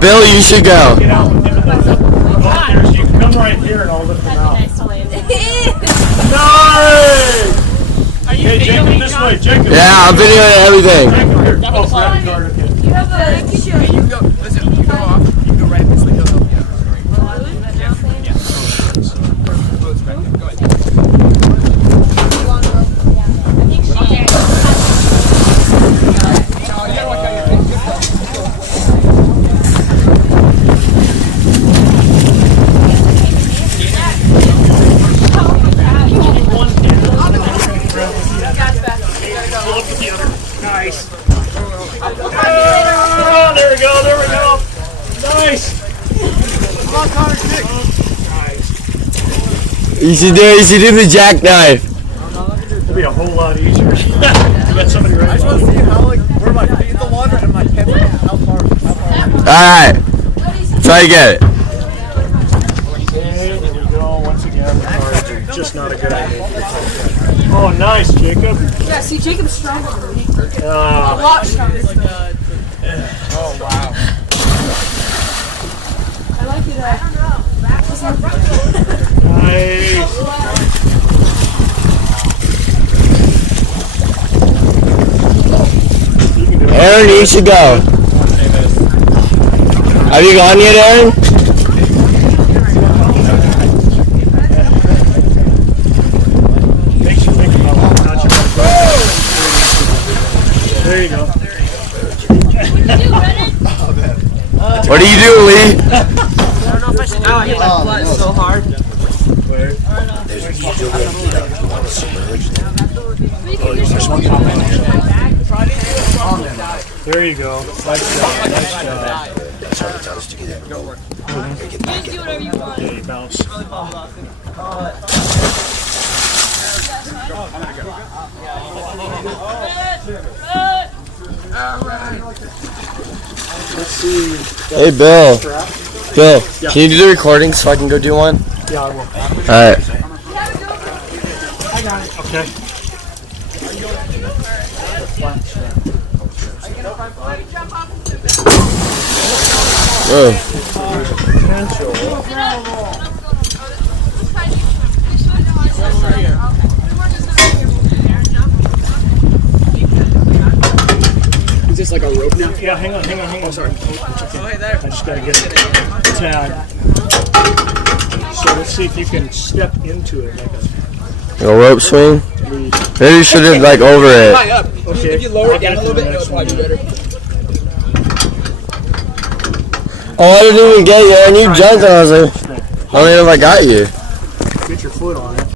Bill, you should go. Get out. You can come right here and I'll lift them out. Nice to land. Nice! Hey, Jacob, this way. Jacob. Yeah, I'm videoing everything. Jacob, here. Oh, grab the card. Okay. You have a picture. You go. Listen. You go off. You go right this way. He'll help you. Nice. Oh, there we go. There we go. Nice. Come on, Connor, kick. Nice. You should do the jackknife. It'll be a whole lot easier. You got somebody right. I just want to see how where my feet in the water and my head. How far? All right. Try to get it. Okay, there we go. Once again, the cards are just not a good idea. Oh, nice, Jacob. Yeah, see, Jacob's stronger than me. A Uh, lot stronger. Oh wow. I like it. I don't know. nice. Aaron, you should go. Have you gone yet, Aaron? Makes you think about not your There you go. What do you do, Lee? I don't know if I should do it. I hit my butt so hard. There you go. Nice job. Nice job. You can do whatever you want. Okay, bounce. Let's see. Hey, Bill. Bill, can you do the recording so I can go do one? Yeah, I will. All right. Okay. Is this like a rope now? Yeah, hang on. Oh, sorry. Oh, hey there. I just gotta get the tag. So let's see if you can step into it like A rope swing? Maybe you should have like over it. High up. Okay. If you lower I'll it down get a little to the bit, it'll next probably be better. Oh, I didn't even get you, and you jumped, and I was like, I don't even know if I got you. Get your foot on it.